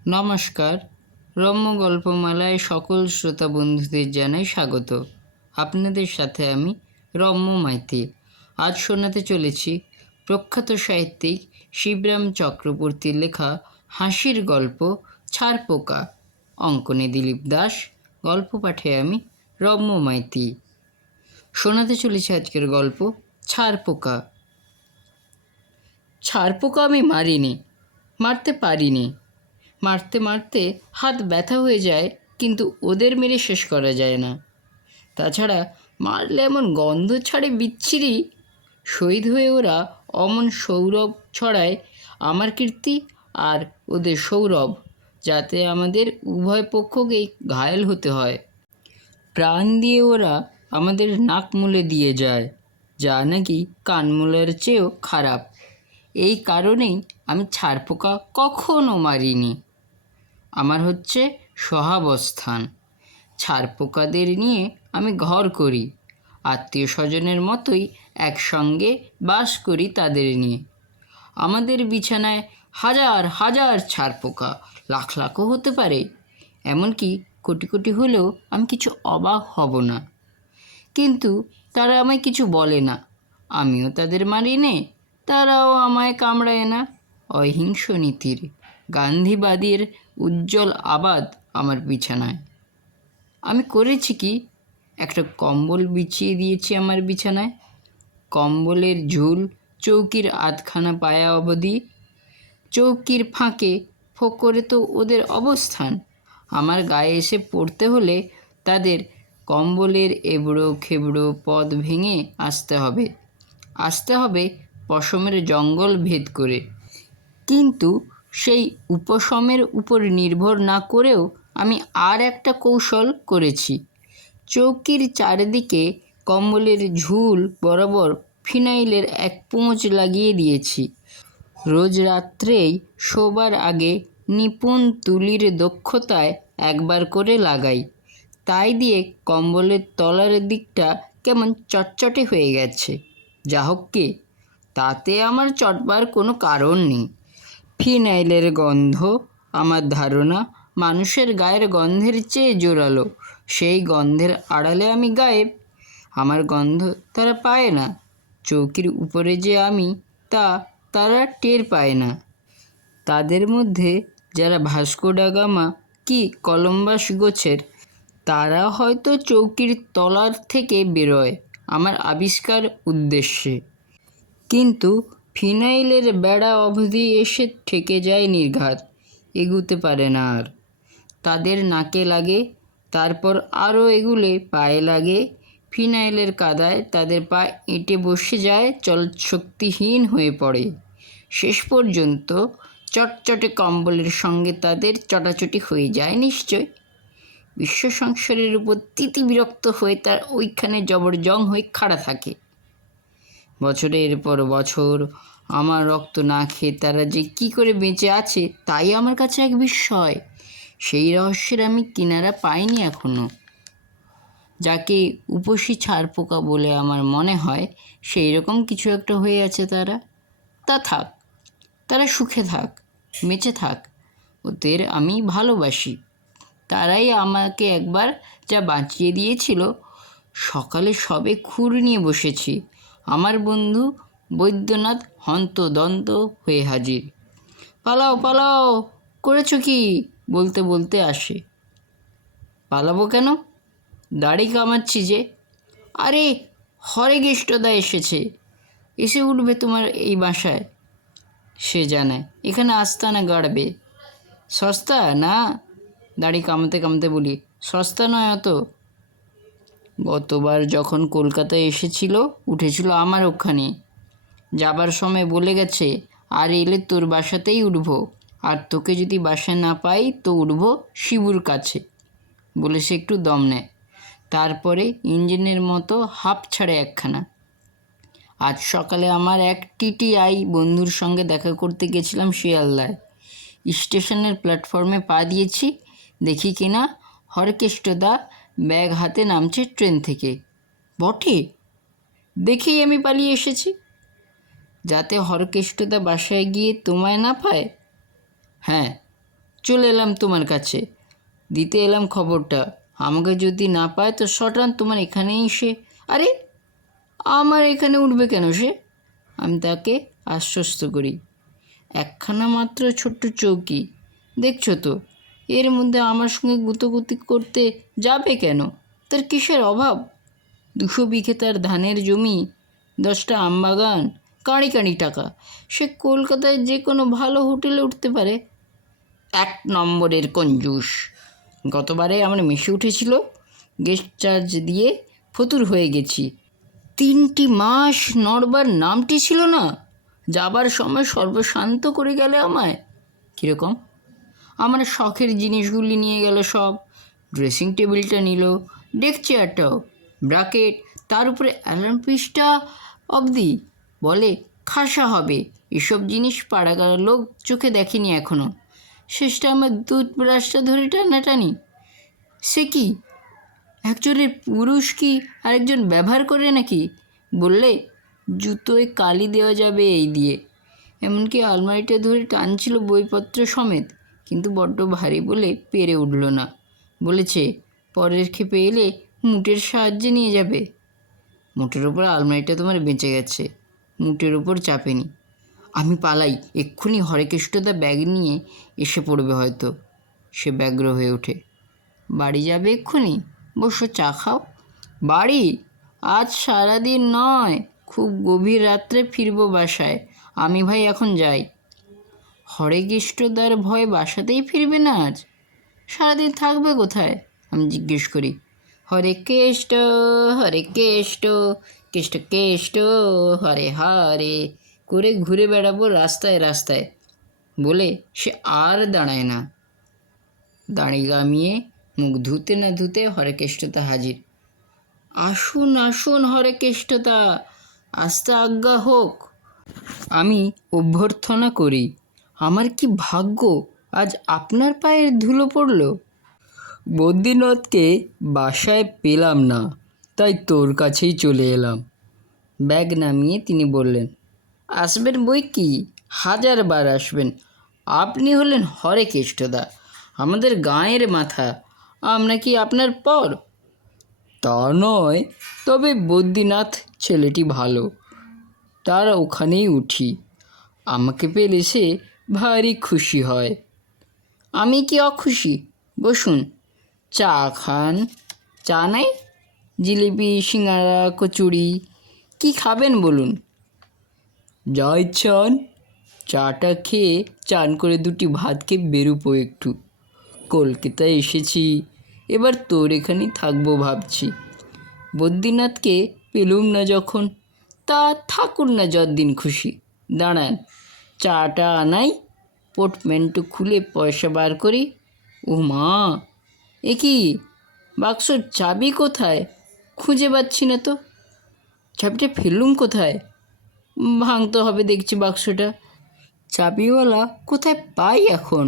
নমস্কার। রম্য গল্পমালায় সকল শ্রোতা বন্ধুদের জানাই স্বাগত। আপনাদের সাথে আমি রম্য মাইতি। আজ শোনাতে চলেছি প্রখ্যাত সাহিত্যিক শিবরাম চক্রবর্তীর লেখা হাসির গল্প ছারপোকা। অঙ্কনে দিলীপ দাস, গল্প পাঠে আমি রম্য মাইতি। শোনাতে চলেছি আজকের গল্প ছারপোকা। ছারপোকা আমি মারিনি, মারতে পারিনি। মারতে মারতে হাত ব্যথা হয়ে যায়, কিন্তু ওদের মেরে শেষ করা যায় না। তাছাড়া মারলে এমন গন্ধ ছাড়ে বিচ্ছিরি, শহীদ হয়ে ওরা অমন সৌরভ ছড়ায় আমার কীর্তি আর ওদের সৌরভ, যাতে আমাদের উভয় পক্ষকেই ঘায়েল হতে হয়। প্রাণ দিয়ে ওরা আমাদের নাক মুলে দিয়ে যায়, যা নাকি কানমূলের চেয়েও খারাপ। এই কারণেই আমি ছারপোকা কখনো মারিনি। আমার হচ্ছে সহাবস্থান। ছারপোকাদের নিয়ে আমি ঘর করি, আত্মীয় স্বজনের মতোই একসঙ্গে বাস করি তাদের নিয়ে। আমাদের বিছানায় হাজার হাজার ছারপোকা, লাখ লাখও হতে পারে, এমনকি কোটি কোটি হলেও আমি কিছু অবাক হব না। কিন্তু তারা আমায় কিছু বলে না, আমিও তাদের মারি নে, তারাও আমায় কামড়ায় না। অহিংস নীতির গান্ধীবাদীর উজ্জ্বল আবাদ আমার বিছানায়। আমি করেছি কি, একটা কম্বল বিছিয়ে দিয়েছি আমার বিছানায়। কম্বলের ঝুল চৌকির আধখানা পায়া অবধি। চৌকির ফাঁকে ফোকরে তো ওদের অবস্থান। আমার গায়ে এসে পড়তে হলে তাদের কম্বলের এবড়ো খেবড়ো পথ ভেঙে আসতে হবে পশমের জঙ্গল ভেদ করে। কিন্তু সেই উপশমের উপর নির্ভর না করেও আমি আর একটা কৌশল করেছি। চৌকির চারিদিকে কম্বলের ঝুল বরাবর ফিনাইলের এক পোঁচ লাগিয়ে দিয়েছি। রোজ রাত্রেই শোবার আগে নিপুণ তুলির দক্ষতায় একবার করে লাগাই। তাই দিয়ে কম্বলের তলার দিকটা কেমন চটচটে হয়ে গেছে। যা হোক কি, তাতে আমার চটবার কোনো কারণ নেই। ফিনাইলের গন্ধ আমার ধারণা মানুষের গায়ের গন্ধের চেয়ে জোরালো। সেই গন্ধের আড়ালে আমি গায়েব। আমার গন্ধ তারা পায় না। চৌকির উপরে যে আমি, তা তারা টের পায় না। তাদের মধ্যে যারা ভাস্কো ডা গামা কি কলম্বাস গোছের, তারা হয়তো চৌকির তলার থেকে বেরোয় আমার আবিষ্কার উদ্দেশ্যে, কিন্তু ফিনাইলের বেড়া অবধি এসে ঠেকে যায় নির্ঘাত, এগুতে পারে না আর। তাদের নাকে লাগে, তারপর আরও এগুলে পায়ে লাগে। ফিনাইলের কাদায় তাদের পা এঁটে বসে যায়, শক্তিহীন হয়ে পড়ে। শেষ পর্যন্ত চটচটে কম্বলের সঙ্গে তাদের চটাচটি হয়ে যায় নিশ্চয়। বিশ্ব সংসারের উপর তিতি বিরক্ত হয়ে তার ওইখানে জবরজং হয়ে খাড়া থাকে। বছরের পর বছর আমার রক্ত না খেয়ে তারা যে কি করে বেঁচে আছে, তাই আমার কাছে এক বিস্ময়। সেই রহস্যের আমি কিনারা পাইনি এখনো। যাকে উপসী ছারপোকা বলে আমার মনে হয়, সেই রকম কিছু একটা হয়ে আছে তারা। তা থাক, তারা সুখে থাক, বেঁচে থাক, ওদের আমি ভালোবাসি। তারাই আমাকে একবার যা বাঁচিয়ে দিয়েছিল। সকালে সবে খুর নিয়ে বসেছি, আমার বন্ধু বৈদ্যনাথ হন্তদন্ত হয়ে হাজির। পালাও পালাও, করেছ কি, বলতে বলতে আসে। পালাবো কেন, দাড়ি কামাচ্ছি যে। আরে, হরেগেষ্টদা এসেছে, এসে উঠবে তোমার এই বাসায়, সে জানায়। এখানে আস্তানা গাড়বে। সস্তা না, দাড়ি কামতে কামতে বলি, সস্তা নয় অত। গতবার যখন কলকাতায় এসেছিল, উঠেছিল আমার ওখানে। যাবার সময় বলে গেছে, আর এলে তোর বাসাতেই উঠবো, আর তোকে যদি বাসায় না পাই তো উঠবো শিবুর কাছে, বলে সে একটু দম নেয়। তারপরে ইঞ্জিনের মতো হাঁপ ছাড়ে একখানা। আজ সকালে আমার এক টিটিআই বন্ধুর সঙ্গে দেখা করতে গেছিলাম শিয়ালদায়। স্টেশনের প্ল্যাটফর্মে পা দিয়েছি, দেখি কিনা হরকেষ্টদা ব্যাগ হাতে নামছে ট্রেন থেকে। বটে, দেখেই আমি পালিয়ে এসেছি, যাতে হরকেষ্টদা বাসায় গিয়ে তোমায় না পায়। হ্যাঁ, চলে এলাম তোমার কাছে, দিতে এলাম খবরটা। আমাকে যদি না পায় তো শটান তোমার এখানেই সে। আরে আমার এখানে উঠবে কেন সে? আমি তাকে আশ্বস্ত করি। একখানা মাত্র ছোট্ট চৌকি, দেখছো তো, এর মধ্যে আমার সঙ্গে গুতোগুতি করতে যাবে কেন? তার কিসের অভাব? 200 বিঘে তার ধানের জমি, 10টা আমবাগান, কাঁড়ি কাঁড়ি টাকা। সে কলকাতায় যে কোনো ভালো হোটেলে উঠতে পারে। 1 নম্বরের কঞ্জুস। গতবারে আমার মিশে উঠেছিল, গেস্ট চার্জ দিয়ে ফতুর হয়ে গেছি। 3টি মাস নড়বার নামটি ছিল না। যাবার সময় সর্বশান্ত করে গেলে আমায়। কীরকম? আমার শখের জিনিসগুলি নিয়ে গেল সব। ড্রেসিং টেবিলটা নিল, ডেক চেয়ারটাও, ব্রাকেট, তার উপরে অ্যালার্ম পিসটা অবধি। বলে খাসা হবে। এসব জিনিস পাড়াগাড়ার লোক চোখে দেখেনি এখনও। শেষটা আমার টুথব্রাশটা ধরে টানাটানি। সে কি একজনের পুরুষ কি আরেকজন ব্যবহার করে নাকি? বললে জুতোয় কালি দেওয়া যাবে এই দিয়ে। এমনকি আলমারিটা ধরে টানছিল বইপত্র সমেত, কিন্তু বড্ড ভারী বলে পেরে উঠল না। বলেছে পরের ক্ষেপে এলে মুটের সাহায্যে নিয়ে যাবে। মুটের ওপর আলমারিটা তোমার বেঁচে গেছে, মুটের ওপর চাপেনি। আমি পালাই, এক্ষুনি হরেকৃষ্ণদা ব্যাগ নিয়ে এসে পড়বে হয়তো। সে ব্যগ্র হয়ে ওঠে। বাড়ি যাবে এক্ষুনি? বসো, চা খাও। বাড়ি? আজ সারাদিন নয়, খুব গভীর রাত্রে ফিরব বাসায়। আমি ভাই এখন যাই। হরেকৃষ্ণদার ভয় বাসাতেই ফিরবে না আজ? সারাদিন থাকবে কোথায়? আমি জিজ্ঞেস করি। হরে কেষ্ট, হরে কেষ্ট, কেষ্ট কেষ্ট, হরে হরে করে ঘুরে বেড়াবো রাস্তায় রাস্তায় বলে সে আর দাঁড়ায় না। দাঁড়ি গামিয়ে মুখ ধুতে না ধুতে হরেকৃষ্ণদা হাজির। আসুন আসুন হরেকৃষ্ণদা, আস্তে আজ্ঞা হোক। আমি অভ্যর্থনা করি। আমার কি ভাগ্য, আজ আপনার পায়ের ধুলো পড়ল। বদ্রীনাথকে বাসায় পেলাম না, তাই তোর কাছেই চলে এলাম। ব্যাগ নামিয়ে তিনি বললেন, আসবেন বই কি, 1000বার আসবেন। আপনি হলেন হরেকৃষ্ণদা, আমাদের গাঁয়ের মাথা। আমরা কি আপনার পর? তা নয়, তবে বদ্রীনাথ ছেলেটি ভালো, তার ওখানেই উঠি। আমাকে পেলে সে ভারী খুশি হয়। আমি কি অখুশি? বসুন, চা খান। চা নাই? জিলিপি, সিঙ্গাড়া, কচুরি, কি খাবেন বলুন? যা ইচ্ছান। চাটা খেয়ে চান করে 2টি ভাত খেয়ে বেরোবো একটু। কলকাতায় এসেছি, এবার তোর এখানেই থাকবো ভাবছি। বদ্রীনাথকে পেলুম না যখন, তা থাকুন না যতদিন খুশি। দাঁড়ান, চাটা আনাই। পোর্টম্যান্টো খুলে পয়সা বার করি। ও মা, এ কি, বাক্সর চাবি কোথায়? খুঁজে পাচ্ছি না তো। চাবিটা ফেললুম কোথায়? ভাঙতে হবে দেখছি বাক্সটা। চাবিওয়ালা কোথায় পাই এখন?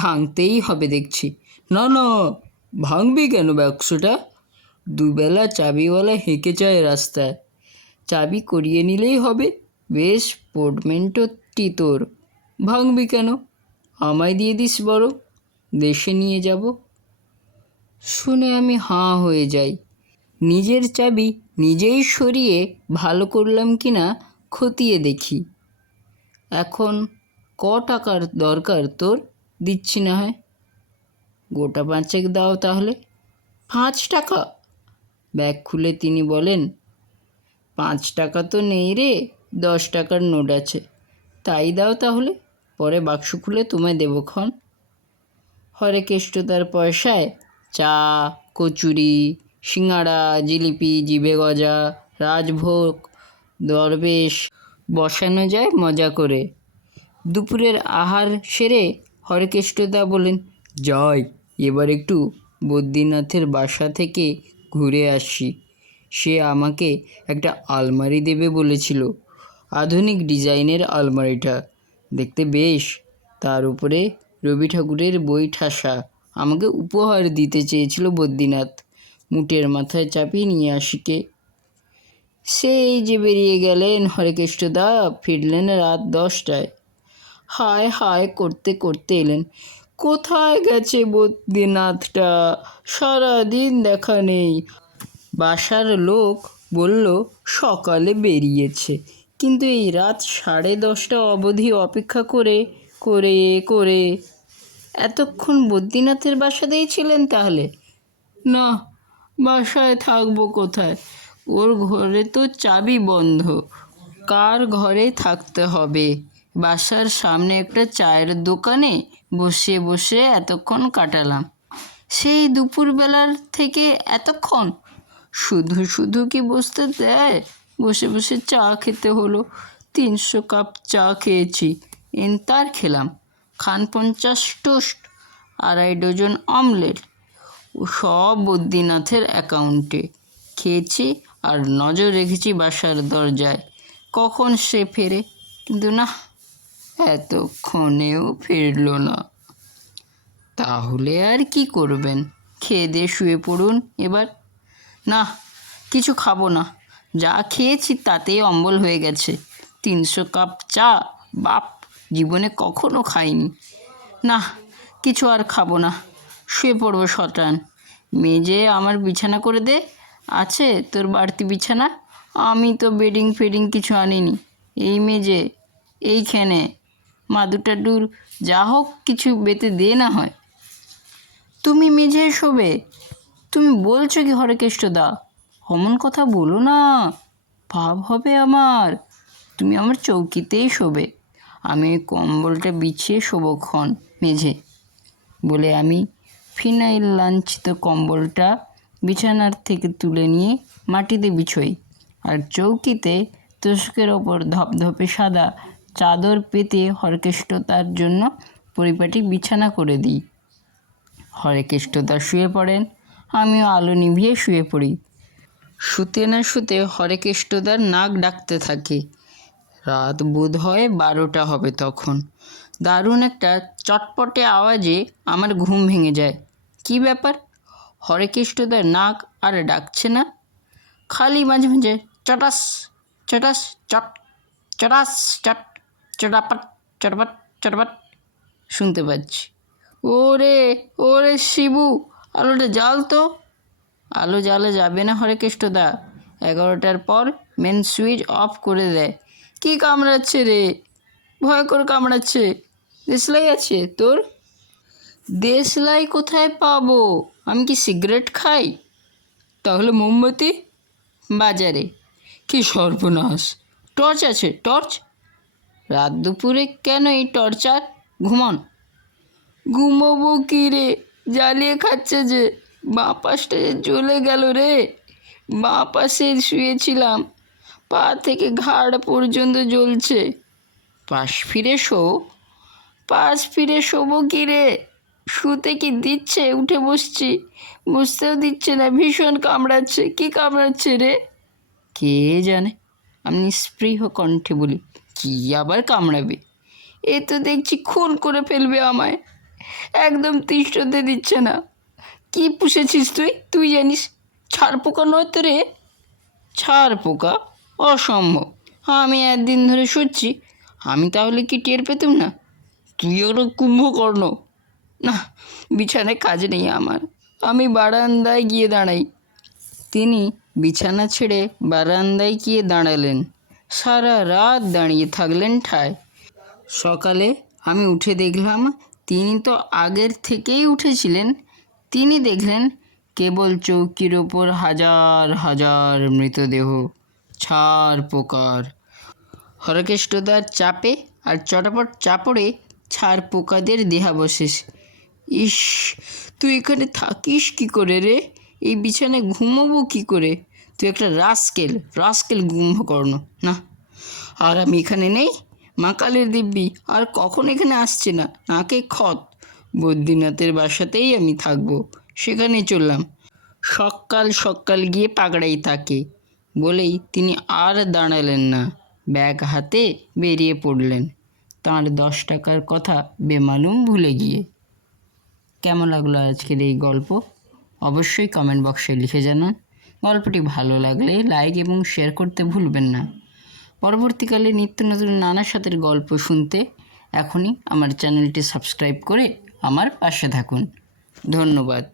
ভাঙতেই হবে দেখছি। না না, ভাঙবি কেন বাক্সটা? দুবেলা চাবিওয়ালা হেঁকে যায় রাস্তায়। চাবি করিয়ে নিলেই হবে। বেশ পোর্টম্যান্টোটি তোর, ভাঙবি কেন? আমায় দিয়ে দিস বরং, দেশে নিয়ে যাব। শুনে আমি হাঁ হয়ে যাই। নিজের চাবি নিজেই সরিয়ে ভালো করলাম কি না খতিয়ে দেখি। এখন টাকার দরকার তোর? দিচ্ছি না হয়। গোটা 5 দাও তাহলে। 5 টাকা? ব্যাগ খুলে তিনি বলেন, 5 টাকা তো নেই রে, 10 টাকার নোট আছে। তাই দাও তাহলে, পরে বাক্স খুলে তোমায় দেবো ক্ষণ। হরেকৃষ্ণদার পয়সায় চা, কচুরি, সিঙ্গাড়া, জিলিপি, জিভে গজা, রাজভোগ, দরবেশ বসানো যায় মজা করে। দুপুরের আহার সেরে হরেকৃষ্ণদা বলেন, যাই এবার একটু বদ্রীনাথের বাসা থেকে ঘুরে আসি। সে আমাকে একটা আলমারি দেবে বলেছিল। আধুনিক ডিজাইনের আলমারিটা, দেখতে বেশ। তার উপরে রবি ঠাকুরের বই ঠাসা। আমাকে উপহার দিতে চেয়েছিল বদ্রীনাথ। মুটের মাথায় চাপিয়ে নিয়ে আসিকে। সেই যে বেরিয়ে গেলেন হরেকৃষ্ণদা, ফিরলেন রাত 10টায়। হায় হায় করতে করতে এলেন। কোথায় গেছে বদ্রীনাথটা? সারাদিন দেখা নেই। বাসার লোক বলল সকালে বেরিয়েছে, কিন্তু এই রাত 10:30 অবধি অপেক্ষা করে করে করে এতক্ষণ বদ্রীনাথের বাসাতেই ছিলেন তাহলে? না, বাসায় থাকবো কোথায়? ওর ঘরে তো চাবি বন্ধ। কার ঘরে থাকতে হবে? বাসার সামনে একটা চায়ের দোকানে বসে বসে এতক্ষণ কাটালাম। সেই দুপুরবেলার থেকে এতক্ষণ শুধু শুধু কি বসতে দেয়? বসে বসে চা খেতে হলো। 300 কাপ চা খেয়েছি, এন্তার খেলাম। খান 50 টোস্ট, 2.5 ডজন অমলেট, সব বদ্রীনাথের অ্যাকাউন্টে। খেয়েছি আর নজর রেখেছি বাসার দরজায়, কখন সে ফেরে। কিন্তু না, এতক্ষণেও ফিরল না। তাহলে আর কি করবেন? খেয়ে দিয়ে শুয়ে পড়ুন এবার। না, কিছু খাবো না। যা খেয়েছি তাতেই অম্বল হয়ে গেছে। 300 কাপ চা, বাপ, জীবনে কখনো খাইনি। না, কিছু আর খাবো না, শুয়ে পড়বো শটান। মেজে আমার বিছানা করে দে। আছে তোর বাড়তি বিছানা? আমি তো বেডিং ফেডিং কিছু আনিনি। এই মেজে, এইখানে মাদুর টাদুর যা হোক কিছু বেতে দে না হয়। তুমি মেঝে শোবে? তুমি বলছো কি হরেকেষ্টদা? অমন কথা বলো না, ভাব হবে আমার। তুমি আমার চৌকিতেই শোবে, আমি ওই কম্বলটা বিছিয়ে শোবক্ষণ মেঝে। বলে আমি ফিনাইল লাঞ্ছিত কম্বলটা বিছানার থেকে তুলে নিয়ে মাটিতে বিছোই, আর চৌকিতে তোষকের ওপর ধপধপে সাদা চাদর পেতে হরকেষ্টতার জন্য পরিপাটি বিছানা করে দিই। হরেকেষ্টদা শুয়ে পড়েন, আমিও আলো নিভিয়ে শুয়ে পড়ি। শুতে না শুতে হরেকেষ্টদার নাক ডাকতে থাকে। রাত বোধ হয় 12টা হবে তখন। দারুণ একটা চটপটে আওয়াজে আমার ঘুম ভেঙে যায়। কি ব্যাপার? হরেকেষ্টদার নাক আর ডাকছে না, খালি মাঝে মাঝে চটাস চটাস চট, চটাস চট, চটাপট চটপট চটপট শুনতে পাচ্ছি। ওরে ওরে শিবু, আলোটা জ্বাল তো। আলো জ্বালা যাবে না হরেকেষ্টদা, 11টার পর মেন সুইচ অফ করে দেয়। কি কামড়াচ্ছে রে? ভয় করে কামড়াচ্ছে। দেশলাই আছে তোর? দেশলাই কোথায় পাবো? আমি কি সিগারেট খাই? তাহলে মোমবাতি? বাজারে। কি সর্বনাশ! টর্চ আছে, টর্চ? রাত দুপুরে কেন এই টর্চার? ঘুমন। ঘুমোবো কি রে, জ্বালিয়ে খাচ্ছে যে। বাঁ পাশটা যে জ্বলে গেল রে। বাঁ পাশে শুয়েছিলাম, পা থেকে ঘাড় পর্যন্ত জ্বলছে। পাশ ফিরে শো? পাশ ফিরে শোবো কি রে? শুতে কি দিচ্ছে? উঠে বসছি, বসতেও দিচ্ছে না, ভীষণ কামড়াচ্ছে। কি কামড়াচ্ছে রে? কে জানে, আমি নিস্পৃহ কণ্ঠে বলি। কি আবার কামড়াবে? এ তো দেখছি খুন করে ফেলবে আমায়। একদম তিষ্ঠতে দিচ্ছে না। কি পুষেছিস তুই? তুই জানিস? ছাড় পোকা নয় তো রে? ছাড় পোকা? অসম্ভব। আমি একদিন ধরে শুচ্ছি, আমি তাহলে কি টের পেতুম না? তুই ওরা কুম্ভকর্ণ। না, বিছানায় কাজ নেই আমার, আমি বারান্দায় গিয়ে দাঁড়াই। তিনি বিছানা ছেড়ে বারান্দায় গিয়ে দাঁড়ালেন। সারা রাত দাঁড়িয়ে থাকলেন ঠায়। সকালে আমি উঠে দেখলাম তিনি তো আগের থেকেই উঠেছিলেন। তিনি দেখলেন কেবল চৌকির ওপর হাজার হাজার মৃতদেহ, ছাড় পোকার। হরকেষ্টদার চাপে আর চটাপট চাপড়ে ছাড় পোকাদের দেহাবশেষ। ইস, তুই এখানে থাকিস কি করে রে? এই বিছানায় ঘুমোবো কি করে? তুই একটা রাস্কেল, রাস্কেল কুম্ভকর্ণ। না, আর আমি এখানে নেই। মা কালীর দিব্যি আর কখন এখানে আসছে না, নাকে খত। বদ্রীনাথের বাসাতেই আমি থাকবো, সেখানেই চললাম। সকাল সকাল গিয়ে পাকড়াই তাকে বলেই তিনি আর দাঁড়ালেন না, ব্যাগ হাতে বেরিয়ে পড়লেন, তাঁর 10 টাকার কথা বেমালুম ভুলে গিয়ে। কেমন লাগলো আজকের এই গল্প? অবশ্যই কমেন্ট বক্সে লিখে জানান। গল্পটি ভালো লাগলে লাইক এবং শেয়ার করতে ভুলবেন না। পরবর্তীকালে নিত্য নতুন নানা স্বাদের গল্প শুনতে এখনই আমার চ্যানেলটি সাবস্ক্রাইব করে আমার পাশে থাকুন। ধন্যবাদ।